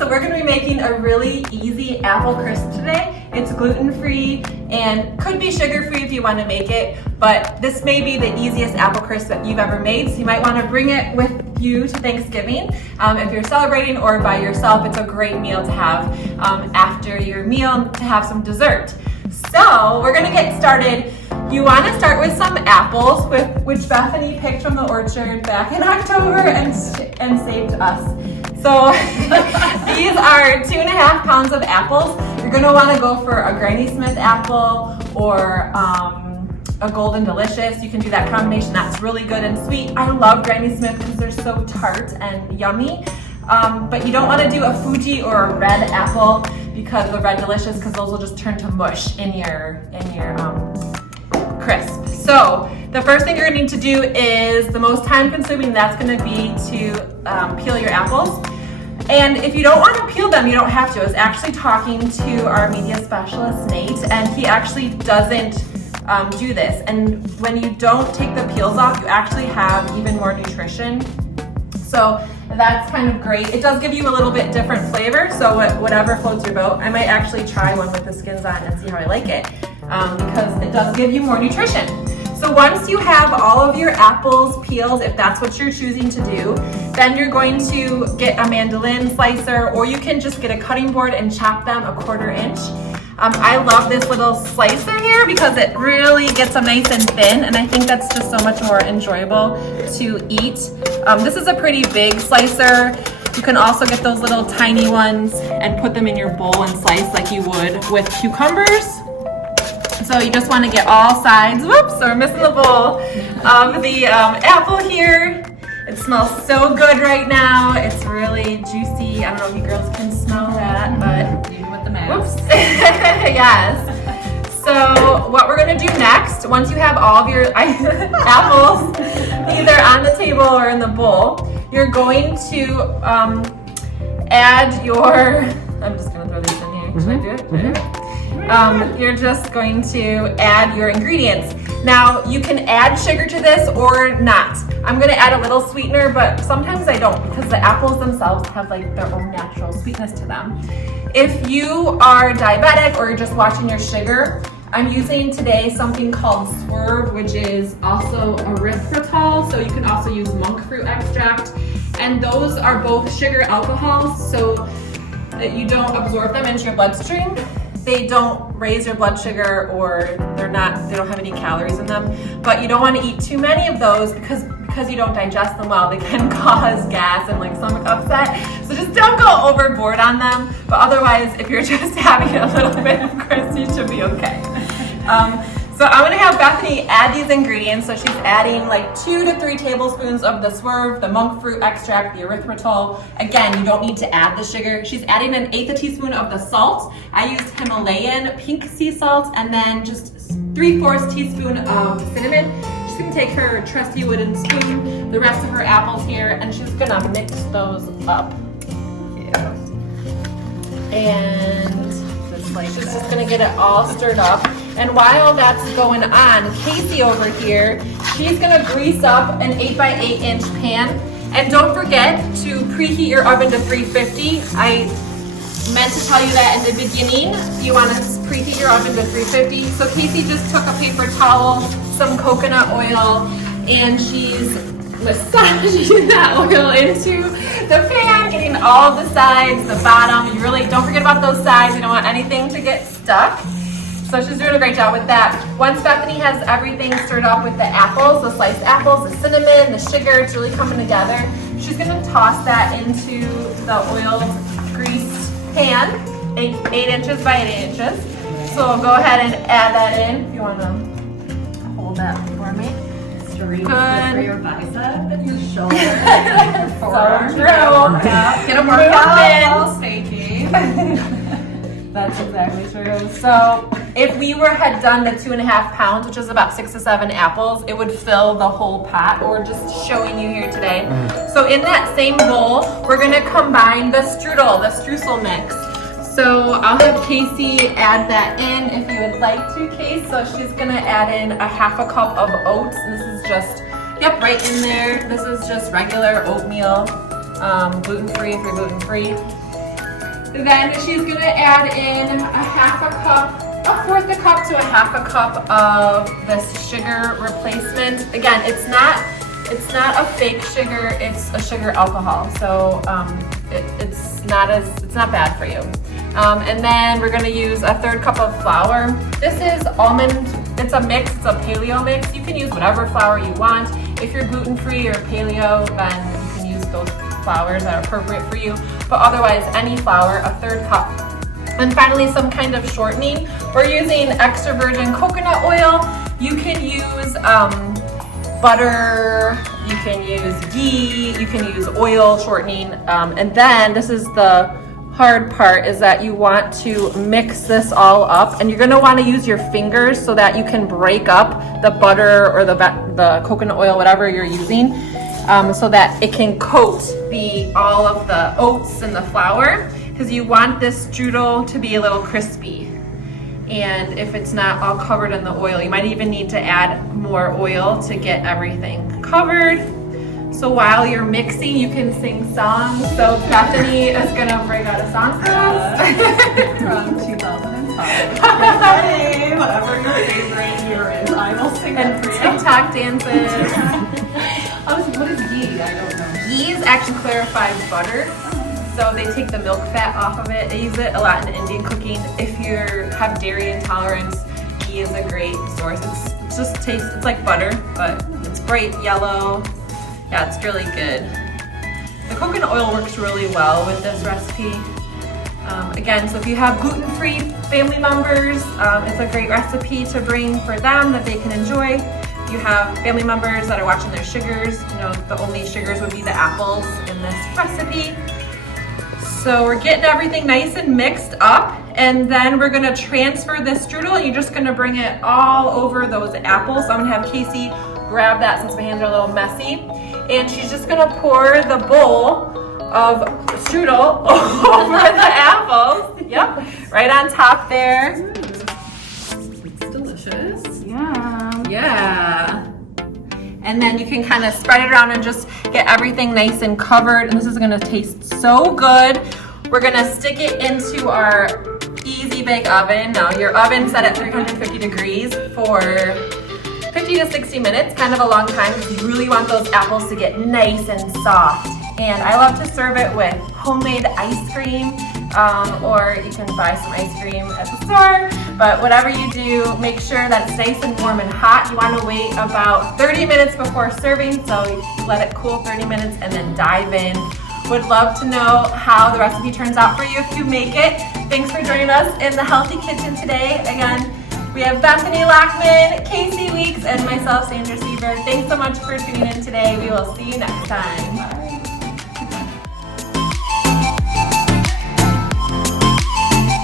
So we're going to be making a really easy apple crisp today. It's gluten-free and could be sugar-free if you want to make it, but this may be the easiest apple crisp that you've ever made, so you might want to bring it with you to Thanksgiving. If you're celebrating or by yourself, it's a great meal to have after your meal to have some dessert. So we're going to get started. You want to start with some apples, which Bethany picked from the orchard back in October and saved us. So these are 2.5 pounds of apples. You're going to want to go for a Granny Smith apple or a Golden Delicious. You can do that combination. That's really good and sweet. I love Granny Smith because they're so tart and yummy. But you don't want to do a Fuji or a red apple because the Red Delicious, because those will just turn to mush in your crisp. So the first thing you're going to need to do is the most time consuming, that's going to be to peel your apples. And if you don't want to peel them, you don't have to. I was actually talking to our media specialist, Nate, and he actually doesn't do this. And when you don't take the peels off, you actually have even more nutrition. So that's kind of great. It does give you a little bit different flavor, so whatever floats your boat. I might actually try one with the skins on and see how I like it, because it does give you more nutrition. So once you have all of your apples peeled, if that's what you're choosing to do, then you're going to get a mandolin slicer, or you can just get a cutting board and chop them 1/4 inch. I love this little slicer here because it really gets them nice and thin, and I think that's just so much more enjoyable to eat. This is a pretty big slicer. You can also get those little tiny ones and put them in your bowl and slice like you would with cucumbers. So you just want to get all sides, whoops, we're missing the bowl, of the apple here. It smells so good right now. It's really juicy. I don't know if you girls can smell that, but even with the mask. Whoops. Yes. So what we're gonna do next, once you have all of your apples either on the table or in the bowl, you're going to add your, I'm just gonna throw these in here. Should I do it? Should I do it? You're just going to add your ingredients. Now you can add sugar to this or not. I'm gonna add a little sweetener, but sometimes I don't because the apples themselves have like their own natural sweetness to them. If you are diabetic or you're just watching your sugar, I'm using today something called Swerve, which is also erythritol, so you can also use monk fruit extract. And those are both sugar alcohols, so that you don't absorb them into your bloodstream. They don't raise your blood sugar, or they don't have any calories in them, but you don't want to eat too many of those because you don't digest them well. They can cause gas and like stomach upset, so just don't go overboard on them. But otherwise, if you're just having a little bit of crisp, you should be okay. So I'm gonna have Bethany add these ingredients. So she's adding like 2 to 3 tablespoons of the Swerve, the monk fruit extract, the erythritol. Again, you don't need to add the sugar. She's adding 1/8 teaspoon of the salt. I used Himalayan pink sea salt, and then just 3/4 teaspoon of cinnamon. She's gonna take her trusty wooden spoon, the rest of her apples here, and she's gonna mix those up. Yeah. And just like she's just gonna get it all stirred up. And while that's going on, Casey over here, she's gonna grease up an 8x8 inch pan. And don't forget to preheat your oven to 350. I meant to tell you that in the beginning. You wanna preheat your oven to 350. So Casey just took a paper towel, some coconut oil, and she's massaging that oil into the pan, getting all of the sides, the bottom. You really don't forget about those sides. You don't want anything to get stuck. So she's doing a great job with that. Once Bethany has everything stirred up with the apples, the sliced apples, the cinnamon, the sugar, it's really coming together, she's gonna toss that into the oiled, greased pan, 8 inches by 8 inches. So we'll go ahead and add that in. If you wanna hold that for me. Good. For your bicep, your shoulder, your So forearm. true. Get a workout while baking. That's exactly true. So if we had done the 2.5 pounds, which is about 6 to 7 apples, it would fill the whole pot. We're just showing you here today. So in that same bowl, we're gonna combine the strudel, the streusel mix. So I'll have Casey add that in if you would like to, Casey. So she's gonna add in 1/2 cup of oats. And this is just, yep, right in there. This is just regular oatmeal, gluten-free if you're gluten-free. Then she's gonna add in a fourth a cup to a half a cup of this sugar replacement. Again, it's not a fake sugar, it's a sugar alcohol. So it's not bad for you. And then we're gonna use a third cup of flour. This is almond, it's a mix, it's a paleo mix. You can use whatever flour you want. If you're gluten-free or paleo, then you can use those flours that are appropriate for you. But otherwise, any flour, a third cup. And finally, some kind of shortening. We're using extra virgin coconut oil. You can use butter, you can use ghee, you can use oil shortening. And then this is the hard part, is that you want to mix this all up, and you're gonna wanna use your fingers so that you can break up the butter or the coconut oil, whatever you're using, so that it can coat all of the oats and the flour, because you want this strudel to be a little crispy. And if it's not all covered in the oil, you might even need to add more oil to get everything covered. So while you're mixing, you can sing songs. So Bethany is gonna bring out a song for us. From 2005. Hey, whatever your favorite year is, I will sing it for you. TikTok dances. I was like, what is ghee? I don't know. Ghee is actually clarified butter. So they take the milk fat off of it. They use it a lot in Indian cooking. If you have dairy intolerance, ghee is a great source. It just tastes, it's like butter, but it's bright yellow. Yeah, it's really good. The coconut oil works really well with this recipe. Again, so if you have gluten-free family members, it's a great recipe to bring for them that they can enjoy. If you have family members that are watching their sugars, the only sugars would be the apples in this recipe. So we're getting everything nice and mixed up, and then we're gonna transfer this strudel, and you're just gonna bring it all over those apples. So I'm gonna have Casey grab that since my hands are a little messy. And she's just gonna pour the bowl of strudel over the apples. Yep, right on top there. It's delicious. Yeah. And then you can kind of spread it around and just get everything nice and covered. And this is gonna taste so good. We're gonna stick it into our easy bake oven. Now your oven's set at 350 degrees for 50 to 60 minutes, kind of a long time, because you really want those apples to get nice and soft. And I love to serve it with homemade ice cream, or you can buy some ice cream at the store. But whatever you do, make sure that it's nice and warm and hot. You want to wait about 30 minutes before serving, so you let it cool 30 minutes and then dive in. Would love to know how the recipe turns out for you if you make it. Thanks for joining us in the Healthy Kitchen today. Again, we have Bethany Lockman, Casey Weeks, and myself, Sandra Seaver. Thanks so much for tuning in today. We will see you next time. Bye.